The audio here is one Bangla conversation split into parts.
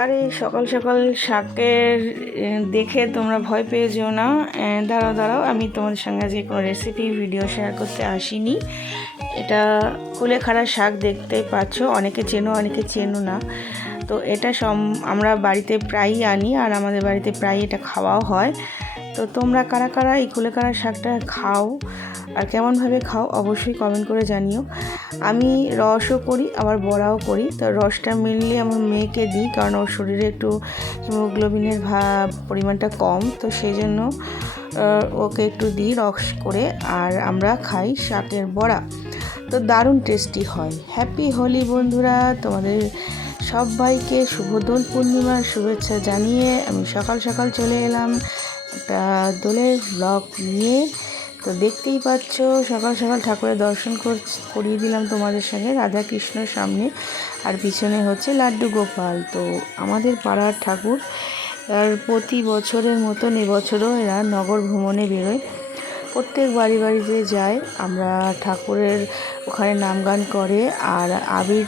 আরে সকাল সকাল শাকের দেখে তোমরা ভয় পেয়ে যেও না। দাঁড়াও দাঁড়াও, আমি তোমাদের সঙ্গে আজকে কোনো রেসিপি ভিডিও শেয়ার করতে আসিনি। এটা কুলেখাড়া শাক দেখতে পাচ্ছ, অনেকে চেনো অনেকে চেনো না। তো এটা সম আমরা বাড়িতে প্রায়ই আনি, আর আমাদের বাড়িতে প্রায়ই এটা খাওয়াও হয়। তো তোমরা কারা কারা এই কুলেখাড়া শাকটা খাও আর কেমনভাবে খাও অবশ্যই কমেন্ট করে জানিও। আমি রসও করি, আবার বড়াও করি। তো রসটা মেনলি আমার মেয়েকে দিই, কারণ ওর শরীরে একটু হিমোগ্লোবিনের ভাব পরিমাণটা কম। তো সেই জন্য ওকে একটু দিই রস করে, আর আমরা খাই শাকের বড়া। তো দারুণ টেস্টি হয়। হ্যাপি হোলি বন্ধুরা! তোমাদের সবাইকে শুভ দোল পূর্ণিমার শুভেচ্ছা জানিয়ে আমি সকাল সকাল চলে এলাম। একটা দোলের ব্লগ নিয়ে। তো দেখতেই পাচ্ছ, সকাল সকাল ঠাকুরের দর্শন কর- করিয়ে দিলাম তোমাদের সঙ্গে রাধা কৃষ্ণর সামনে। আর পিছনে হচ্ছে লাড্ডু গোপাল। তো আমাদের পাড়ার ঠাকুর, আর প্রতি বছরের মতন এবছরও এরা নগর ভ্রমণে বেরোয়। প্রত্যেক বাড়ি বাড়িতে যায়, আমরা ঠাকুরের ওখানে নাম গান করে। আর আবির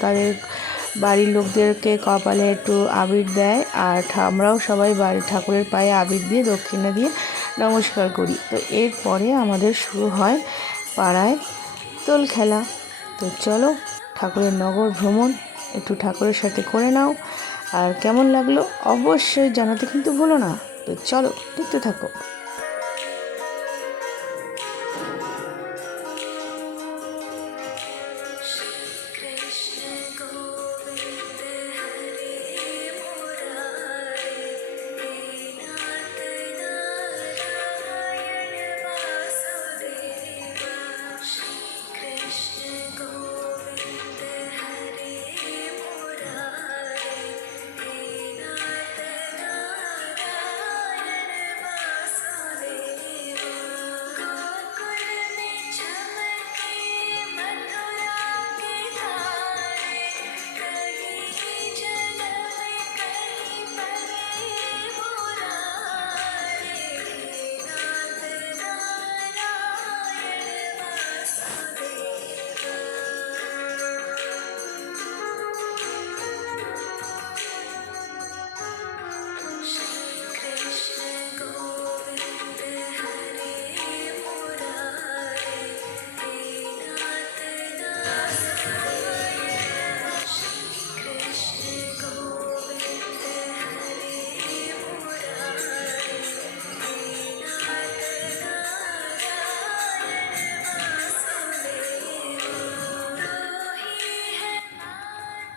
তাদের বাড়ির লোকদেরকে কপালে একটু আবির দেয় আর আমরাও সবাই বাড়ি ঠাকুরের পায়ে আবির দিয়ে, দক্ষিণা দিয়ে নমস্কার করি। তো এরপরে আমাদের শুরু হয় পাড়ায় দোল খেলা। তো চলো ঠাকুরের নগর ভ্রমণ একটু ঠাকুরের সাথে করে নাও। আর কেমন লাগল অবশ্যই জানাতে কিন্তু ভুলো না। তো চলো দেখতে থাকো।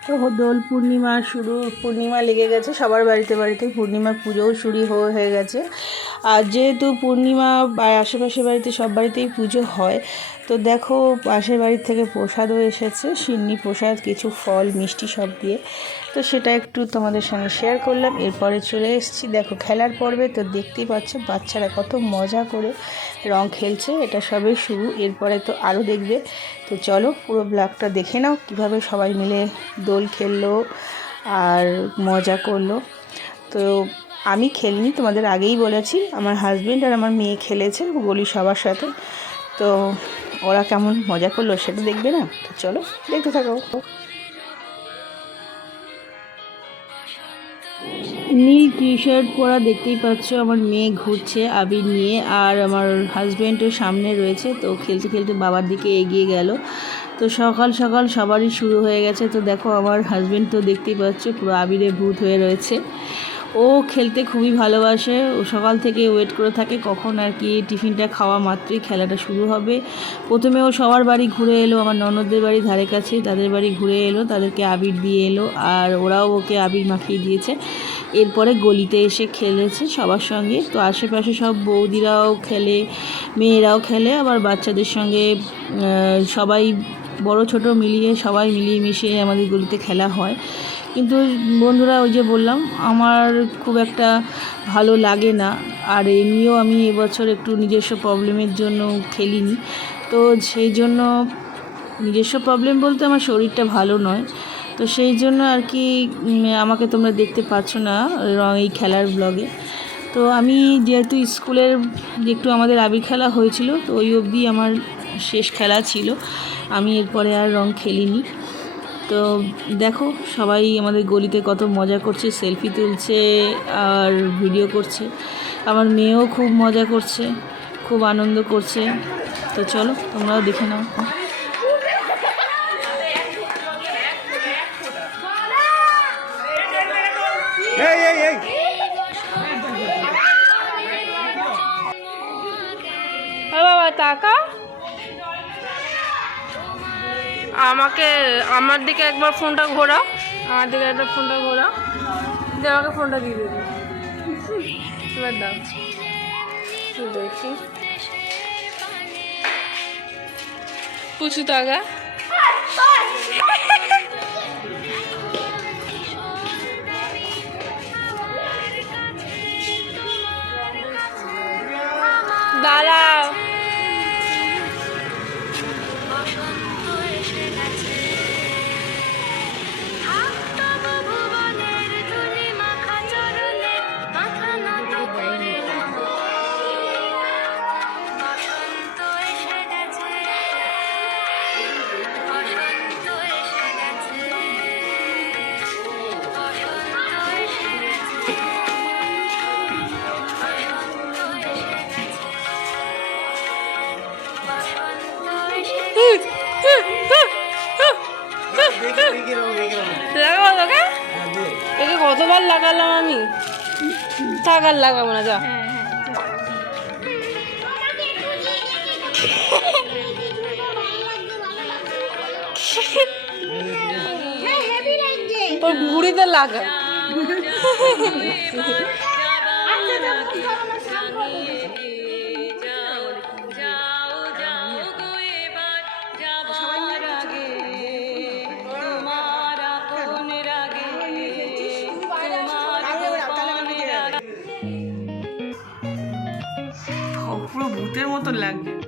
তো দোল পূর্ণিমা শুরু, পূর্ণিমা লেগে গেছে, সবার বাড়িতে বাড়িতে পূর্ণিমা পুজোও শুরু হয়ে হয়ে গেছে। আর যেহেতু পূর্ণিমা বা আশেপাশে বাড়িতে সব বাড়িতেই পুজো হয় তো দেখো, পাশের বাড়ির থেকে প্রসাদও এসেছে, সিন্নি প্রসাদ, কিছু ফল, মিষ্টি সব দিয়ে। তো সেটা একটু তোমাদের সঙ্গে শেয়ার করলাম। এরপরে চলে এসেছি, দেখো খেলার পর্বে, তো দেখতেই পাচ্ছ বাচ্চারা কত মজা করে রং খেলছে, এটা সবে শুরু। এরপরে তো আরও দেখবে। তো চলো পুরো ব্লগটা দেখে নাও, কীভাবে সবাই মিলে দোল খেললো আর মজা করল। তো আমি খেলিনি, তোমাদের আগেই বলেছি, আমার হাজব্যান্ড আর আমার মেয়ে খেলেছে, বলি সবার সাথে। তো ওরা কেমন মজা করল সেটা দেখবে না? তো চলো, দেখতে থাকো। নীল টি শার্ট পরা দেখতেই পাচ্ছ আমার মেয়ে ঘুরছে আবির নিয়ে আর আমার হাজব্যান্ডও সামনে রয়েছে, তো খেলতে খেলতে বাবার দিকে এগিয়ে গেল। তো সকাল সকাল সবারই শুরু হয়ে গেছে, তো দেখো আমার হাজব্যান্ড তো দেখতেই পাচ্ছ পুরো আবিরে ভূত হয়ে রয়েছে। ও খেলতে খুবই ভালোবাসে। ও সকাল থেকে ওয়েট করে থাকে কখন আর কি টিফিনটা খাওয়া মাত্রই খেলাটা শুরু হবে। প্রথমে ও সবার বাড়ি ঘুরে এলো, আমার ননদদের বাড়ি ধারে কাছে, তাদের বাড়ি ঘুরে এলো, তাদেরকে আবির দিয়ে এলো, আর ওরাও ওকে আবির মাখিয়ে দিয়েছে। এরপরে গলিতে এসে খেলেছে সবার সঙ্গে। তো আশেপাশে সব বৌদিরাও খেলে, মেয়েরাও খেলে, আবার বাচ্চাদের সঙ্গে সবাই বড় ছোট মিলিয়ে সবাই মিলিয়ে মিশিয়ে আমাদের গলিতে খেলা হয়। কিন্তু বন্ধুরা, ওই যে বললাম, আমার খুব একটা ভালো লাগে না। আর এমনিও আমি এবছর একটু নিজস্ব প্রবলেমের জন্য খেলিনি। তো সেই জন্য নিজস্ব প্রবলেম বলতে আমার শরীরটা ভালো নয়। তো সেই জন্য আর কি আমাকে তোমরা দেখতে পাচ্ছ না এই খেলার ব্লগে তো আমি যেহেতু স্কুলের একটু আমাদের আবির খেলা হয়েছিল, তো ওই অবধি আমার শেষ খেলা ছিল। আমি এরপরে আর রং খেলিনি। তো দেখো সবাই আমাদের গলিতে কত মজা করছে সেলফি তুলছে আর ভিডিও করছে। আমার মেয়েও খুব মজা করছে খুব আনন্দ করছে। তো চলো তোমরাও দেখে নাও। এই এই এই। বাবা টাকা আমাকে, আমার দিকে একবার ফোনটা ঘোরাও। আমার দিকে একটা ফোনটা ঘোরাও। দিয়ে আমাকে ফোনটা দিয়ে দেবে। এবার দাও। দেখি। পুচু টাকা দাঁড়াও থাক আর লাগাবো না যা। ওর ঘুড়িতে লাগা। ভূতের মতো লাগছে